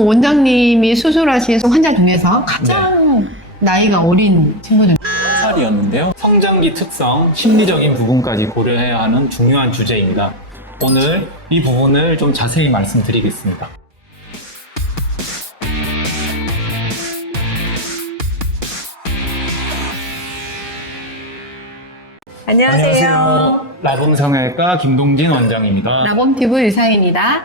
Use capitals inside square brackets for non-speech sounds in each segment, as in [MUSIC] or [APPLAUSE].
그 원장님이 수술하신 환자 중에서 가장 나이가 어린 친구들. 살이었는데요. 성장기 특성, 심리적인 부분까지 고려해야 하는 중요한 주제입니다. 오늘 이 부분을 좀 자세히 말씀드리겠습니다. 라붐 성형외과 김동진 원장입니다. 라범티브 의사입니다.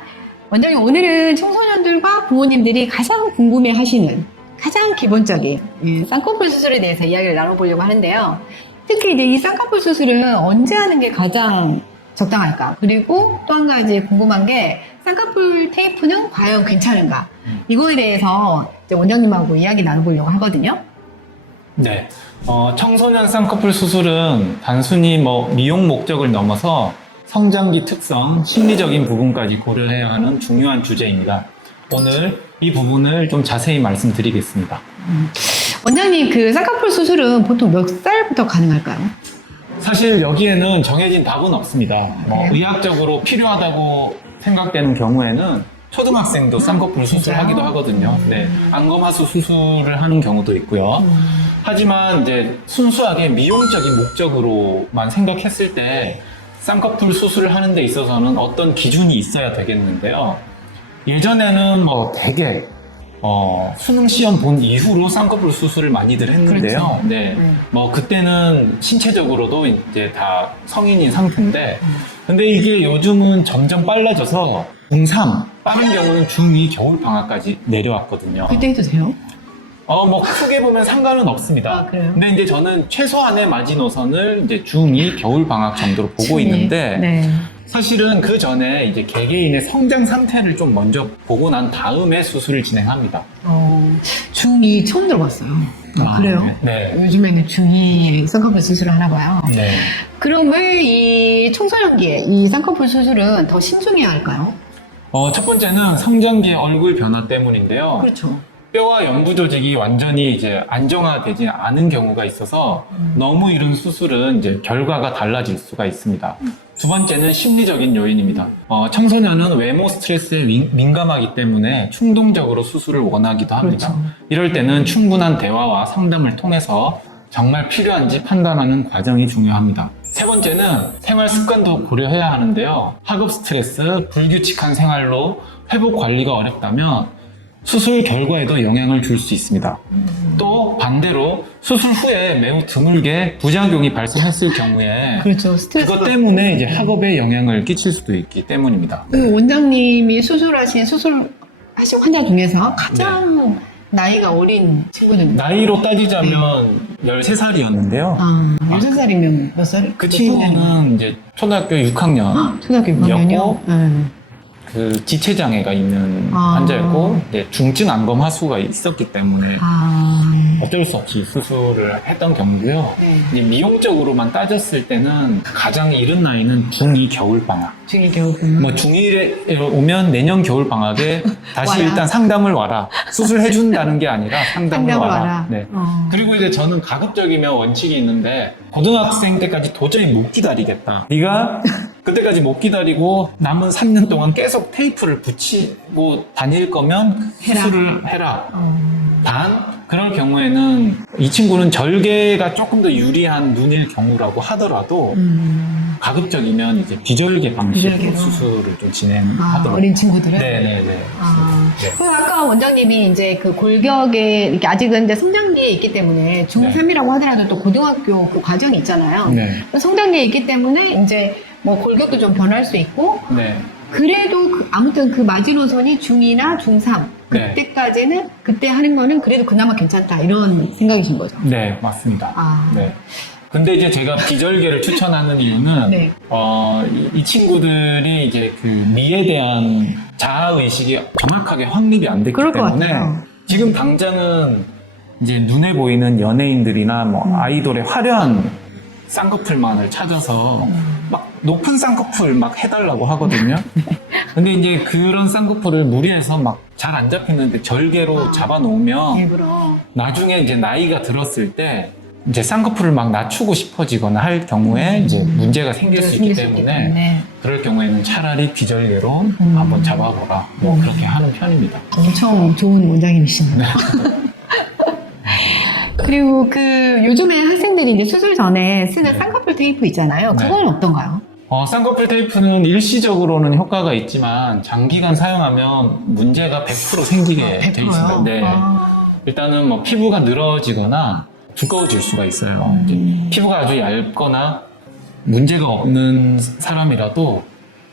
원장님 오늘은 청소년들과 부모님들이 가장 궁금해하시는 가장 기본적인 이 쌍꺼풀 수술에 대해서 이야기를 나눠보려고 하는데요. 특히 이제 이 쌍꺼풀 수술은 언제 하는 게 가장 적당할까? 그리고 또 한 가지 궁금한 게 쌍꺼풀 테이프는 과연 괜찮은가? 이거에 대해서 이제 원장님하고 이야기 나눠보려고 하거든요. 네. 어, 청소년 쌍꺼풀 수술은 단순히 뭐 미용 목적을 넘어서 성장기 특성, 심리적인 부분까지 고려해야 하는 중요한 주제입니다. 오늘 이 부분을 좀 자세히 말씀드리겠습니다. 원장님 그 쌍꺼풀 수술은 보통 몇 살부터 가능할까요? 사실 여기에는 정해진 답은 없습니다. 뭐 네. 의학적으로 필요하다고 생각되는 경우에는 초등학생도 쌍꺼풀 수술하기도 하거든요. 네, 안검하수 수술을 하는 경우도 있고요. 하지만 이제 순수하게 미용적인 목적으로만 생각했을 때 쌍꺼풀 수술을 하는 데 있어서는 어떤 기준이 있어야 되겠는데요. 예전에는 뭐 되게 어, 수능 시험 본 이후로 쌍꺼풀 수술을 많이들 했는데요. 네. 음. 뭐 그때는 신체적으로도 이제 다 성인인 상태인데 근데 이게 요즘은 점점 빨라져서 중3 빠른 경우는 중2 겨울 방학까지 내려왔거든요. 그때 해도 돼요? 어, 뭐 크게 보면 상관은 없습니다. 아, 그래요? 근데 이제 저는 최소한의 마지노선을 이제 중2 겨울 방학 정도로 보고 있는데 네. 사실은 그 전에 이제 개개인의 성장 상태를 좀 먼저 보고 난 다음에 수술을 진행합니다. 어, 중2 처음 들어봤어요. 아, 그래요? 네. 요즘에는 중2 쌍꺼풀 수술을 하나 봐요. 네. 그럼 왜 이 청소년기에 이 쌍꺼풀 수술은 더 신중해야 할까요? 어, 첫 번째는 성장기의 얼굴 변화 때문인데요. 그렇죠. 뼈와 연부 조직이 완전히 이제 안정화되지 않은 경우가 있어서 너무 이른 수술은 이제 결과가 달라질 수가 있습니다. 두 번째는 심리적인 요인입니다. 어, 청소년은 외모 스트레스에 민- 민감하기 때문에 충동적으로 수술을 원하기도 합니다. 그렇죠. 이럴 때는 충분한 대화와 상담을 통해서 정말 필요한지 판단하는 과정이 중요합니다. 세 번째는 생활 습관도 고려해야 하는데요. 학업 스트레스, 불규칙한 생활로 회복 관리가 어렵다면 수술 결과에도 영향을 줄 수 있습니다. 또 반대로 수술 후에 매우 드물게 부작용이 발생했을 경우에 그렇죠. 스트레스. 그것 때문에 이제 학업에 영향을 끼칠 수도 있기 때문입니다. 그 원장님이 수술하신 수술 하신 환자 중에서 가장 나이가 어린 친구는 나이로 따지자면 13살이었는데요. 아, 13살이면 몇 살? 그 친구는 이제 초등학교 6학년 초등학교 6학년이요? 였고, 네. 그 지체 장애가 있는 아. 환자였고 이제 중증 안검 하수가 있었기 때문에 아, 어쩔 수 없이 수술을 했던 경우고요. 네. 이제 미용적으로만 따졌을 때는 가장 이른 나이는 중2 겨울 방학. 중이 겨우 뭐 중2에 오면 내년 겨울 방학에 [LAUGHS] 다시 와라. 일단 상담을 와라. 수술해 준다는 게 아니라 상담을, 상담을 와라. 와라. 네. 어. 그리고 이제 저는 가급적이면 원칙이 있는데 고등학생 때까지 도저히 못 기다리겠다. 네가 [LAUGHS] 그때까지 못 기다리고 남은 3년 동안 계속 테이프를 붙이고 다닐 거면 해라. 수술을 해라. 어. 단 그럴 경우에는 이 친구는 절개가 조금 더 유리한 눈일 경우라고 하더라도 음. 가급적이면 이제 비절개 방식으로 비절개로. 수술을 좀 아, 진행하도록. 어린 친구들은? 네네네. 아, 네. 그럼 아까 원장님이 이제 그 골격에 이렇게 아직은 이제 성장기에 있기 때문에 중3이라고 하더라도 또 고등학교 그 과정이 있잖아요. 네. 성장기에 있기 때문에 이제 뭐 골격도 좀 변할 수 있고 네. 그래도 그- 아무튼 그 마지노선이 중2나 중3 네. 그때까지는 그때 하는 거는 그래도 그나마 괜찮다 이런 생각이신 거죠. 네, 맞습니다. 아, 네. 근데 이제 제가 비절개를 추천하는 이유는 네. 어, 이, 이 친구들이 이제 그 미에 대한 자아 의식이 정확하게 확립이 안 됐기 그럴 것 때문에 같아요. 지금 당장은 이제 눈에 보이는 연예인들이나 뭐 음. 아이돌의 화려한 쌍꺼풀만을 찾아서 막 높은 쌍꺼풀 막 해달라고 하거든요. 근데 이제 그런 쌍꺼풀을 무리해서 막 잘 안 잡히는데 절개로 잡아놓으면 일부러 나중에 이제 나이가 들었을 때 이제 쌍꺼풀을 막 낮추고 싶어지거나 할 경우에 이제 문제가 생길 수 있기 때문에. 그럴 경우에는 차라리 귀절개로 음. 한번 잡아보라. 뭐 음. 그렇게 하는 편입니다. 엄청 좋은 원장님이시네요. 네. [LAUGHS] 그리고 그 요즘에 학생들이 이제 수술 전에 쓰는 네. 쌍꺼풀 테이프 있잖아요. 네. 그건 어떤가요? 어, 쌍꺼풀 테이프는 일시적으로는 효과가 있지만 장기간 사용하면 문제가 100% 생기게 돼 있습니다. 네. 아, 일단은 뭐 피부가 늘어지거나 두꺼워질 수가 있어요. 이제 음. 피부가 아주 얇거나 문제가 없는 사람이라도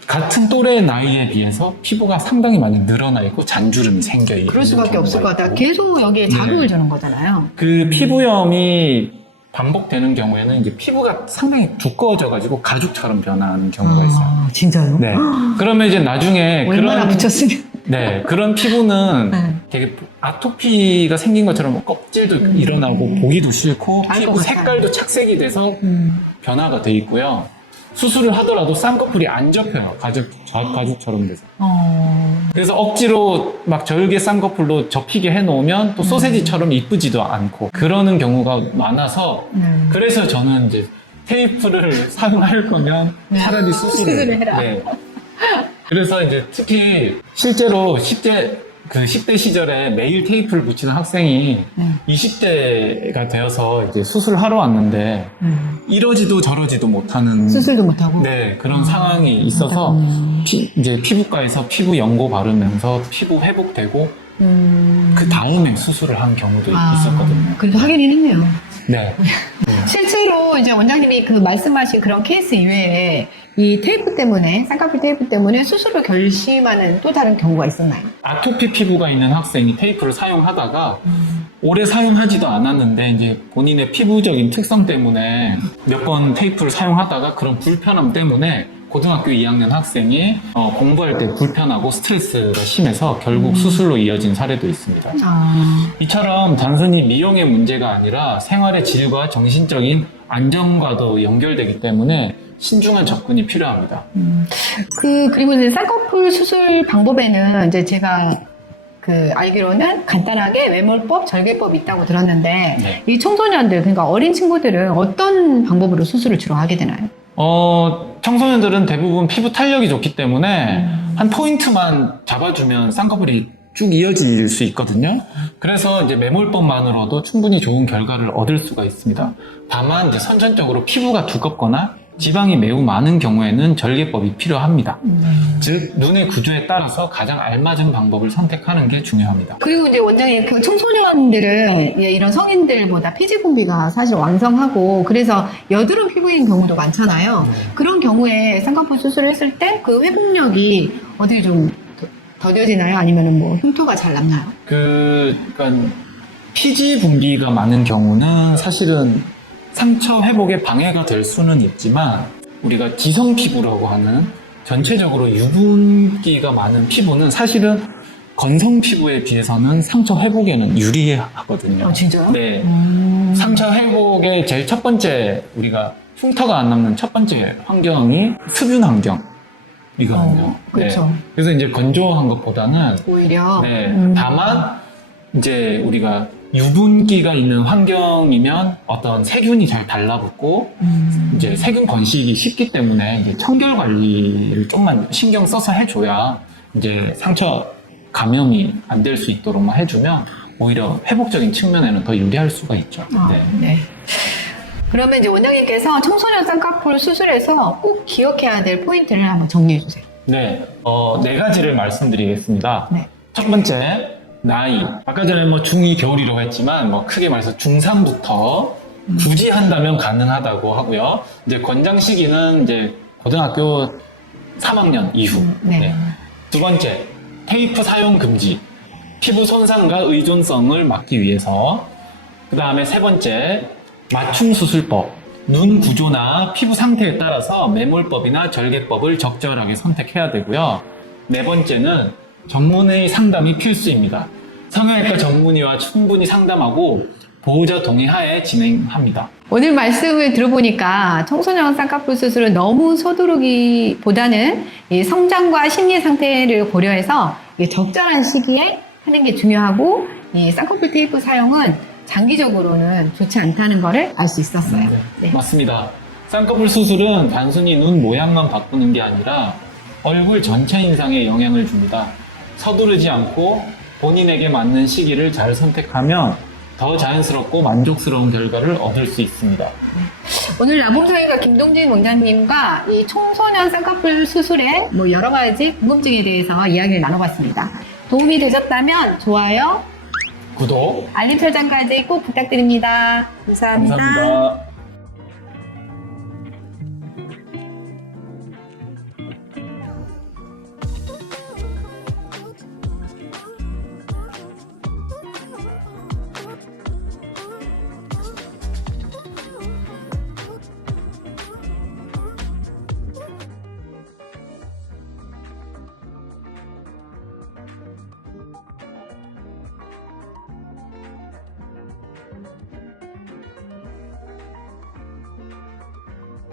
같은 또래 나이에 비해서 피부가 상당히 많이 늘어나 있고 잔주름이 생겨 있는 그럴 수밖에 없을 것 같아요. 있고. 계속 여기에 네. 자극을 주는 거잖아요. 그 피부염이 반복되는 경우에는 이제 피부가 상당히 두꺼워져가지고 가죽처럼 변하는 경우가 있어요. 아, 진짜요? 네. 그러면 이제 나중에 얼마나 그런 붙였으면. 네 그런 피부는 네. 되게 아토피가 생긴 것처럼 껍질도 음. 일어나고 보기도 싫고 알것 피부. 색깔도 착색이 돼서 음. 변화가 돼 있고요. 수술을 하더라도 쌍꺼풀이 안 접혀요. 가죽 자- 가죽처럼 돼서. 어. 그래서 억지로 막 절개 쌍꺼풀로 접히게 해놓으면 또 소세지처럼 이쁘지도 않고 그러는 경우가 많아서 음. 그래서 저는 이제 테이프를 [LAUGHS] 사용할 거면 네. 차라리 수술을, 수술을 해라. 네. 그래서 이제 특히 실제로 10대 그 10대 시절에 매일 테이프를 붙이는 학생이 음. 20대가 되어서 이제 수술하러 왔는데 음. 이러지도 저러지도 못하는 수술도 못하고. 네 그런 상황이 있어서 음. 피- 이제 피부과에서 피부 연고 바르면서 피부 회복되고 음. 그 다음에 수술을 한 경우도 아, 있었거든요. 그래도 하긴 했네요. 네. [LAUGHS] 실제로 이제 원장님이 그 말씀하신 그런 케이스 이외에 이 테이프 때문에 쌍꺼풀 테이프 때문에 수술을 결심하는 또 다른 경우가 있었나요? 아토피 피부가 있는 학생이 테이프를 사용하다가 오래 사용하지도 않았는데 이제 본인의 피부적인 특성 때문에 몇 번 테이프를 사용하다가 그런 불편함 때문에 고등학교 2학년 학생이 어, 공부할 때 불편하고 스트레스가 심해서 결국 수술로 이어진 사례도 있습니다. 아, 이처럼 단순히 미용의 문제가 아니라 생활의 질과 정신적인 안정과도 연결되기 때문에 신중한 접근이 필요합니다. 음. 그 그리고 이제 쌍꺼풀 수술 방법에는 이제 제가 그 알기로는 간단하게 외몰법, 절개법 있다고 들었는데 네. 이 청소년들 그러니까 어린 친구들은 어떤 방법으로 수술을 주로 하게 되나요? 어, 청소년들은 대부분 피부 탄력이 좋기 때문에 음. 한 포인트만 잡아주면 쌍꺼풀이 쭉 이어질 수 있거든요. 그래서 이제 매몰법만으로도 충분히 좋은 결과를 얻을 수가 있습니다. 다만 이제 선천적으로 피부가 두껍거나 지방이 매우 많은 경우에는 절개법이 필요합니다. 즉 눈의 구조에 따라서 가장 알맞은 방법을 선택하는 게 중요합니다. 그리고 이제 원장님 그 청소년들은 예, 이런 성인들보다 피지 분비가 사실 왕성하고 그래서 여드름 피부인 경우도 많잖아요. 그런 경우에 쌍꺼풀 수술을 했을 때 그 회복력이 어떻게 좀 더- 더뎌지나요? 아니면은 뭐 흉터가 잘 남나요? 그, 그러니까 피지 분비가 많은 경우는 사실은 상처 회복에 방해가 될 수는 있지만 우리가 지성 피부라고 하는 전체적으로 유분기가 많은 피부는 사실은 건성 피부에 비해서는 상처 회복에는 유리하거든요. 진짜요? 네. 음. 상처 회복의 제일 첫 번째 우리가 흉터가 안 남는 첫 번째 환경이 습윤 환경 이거든요. 어, 그렇죠. 네. 그래서 이제 건조한 것보다는 오히려 네. 음. 다만 이제 우리가 유분기가 있는 환경이면 어떤 세균이 잘 달라붙고 음. 이제 세균 번식이 쉽기 때문에 청결 관리를 좀만 신경 써서 해줘야 이제 상처 감염이 안 될 수 있도록만 해주면 오히려 회복적인 측면에는 더 유리할 수가 있죠. 아, 네. 네. 그러면 이제 원장님께서 청소년 쌍꺼풀 수술에서 꼭 기억해야 될 포인트를 한번 정리해 주세요. 네, 어, 네 가지를 말씀드리겠습니다. 네. 첫 번째, 나이. 아까 전에 뭐 중2 겨울이라고 했지만, 뭐 크게 말해서 중3부터 굳이 한다면 가능하다고 하고요. 이제 권장 시기는 이제 고등학교 3학년 이후. 네. 두 번째, 테이프 사용 금지. 피부 손상과 의존성을 막기 위해서. 그 다음에 세 번째, 맞춤 수술법. 눈 구조나 피부 상태에 따라서 매몰법이나 절개법을 적절하게 선택해야 되고요. 네 번째는 전문의 상담이 필수입니다. 성형외과 전문의와 충분히 상담하고 보호자 동의하에 진행합니다. 오늘 말씀을 들어보니까 청소년 쌍꺼풀 수술은 너무 서두르기보다는 이 성장과 심리 상태를 고려해서 이 적절한 시기에 하는 게 중요하고 이 쌍꺼풀 테이프 사용은 장기적으로는 좋지 않다는 것을 알 수 있었어요. 네. 맞습니다. 쌍꺼풀 수술은 단순히 눈 모양만 바꾸는 게 아니라 얼굴 전체 인상에 영향을 줍니다. 서두르지 않고 본인에게 맞는 시기를 잘 선택하면 더 자연스럽고 만족스러운 결과를 얻을 수 있습니다. 오늘 나봉사님과 김동진 원장님과 이 청소년 쌍꺼풀 수술의 뭐 여러 가지 궁금증에 대해서 이야기를 나눠봤습니다. 도움이 되셨다면 좋아요, 구독 알림 설정까지 꼭 부탁드립니다 감사합니다. 감사합니다.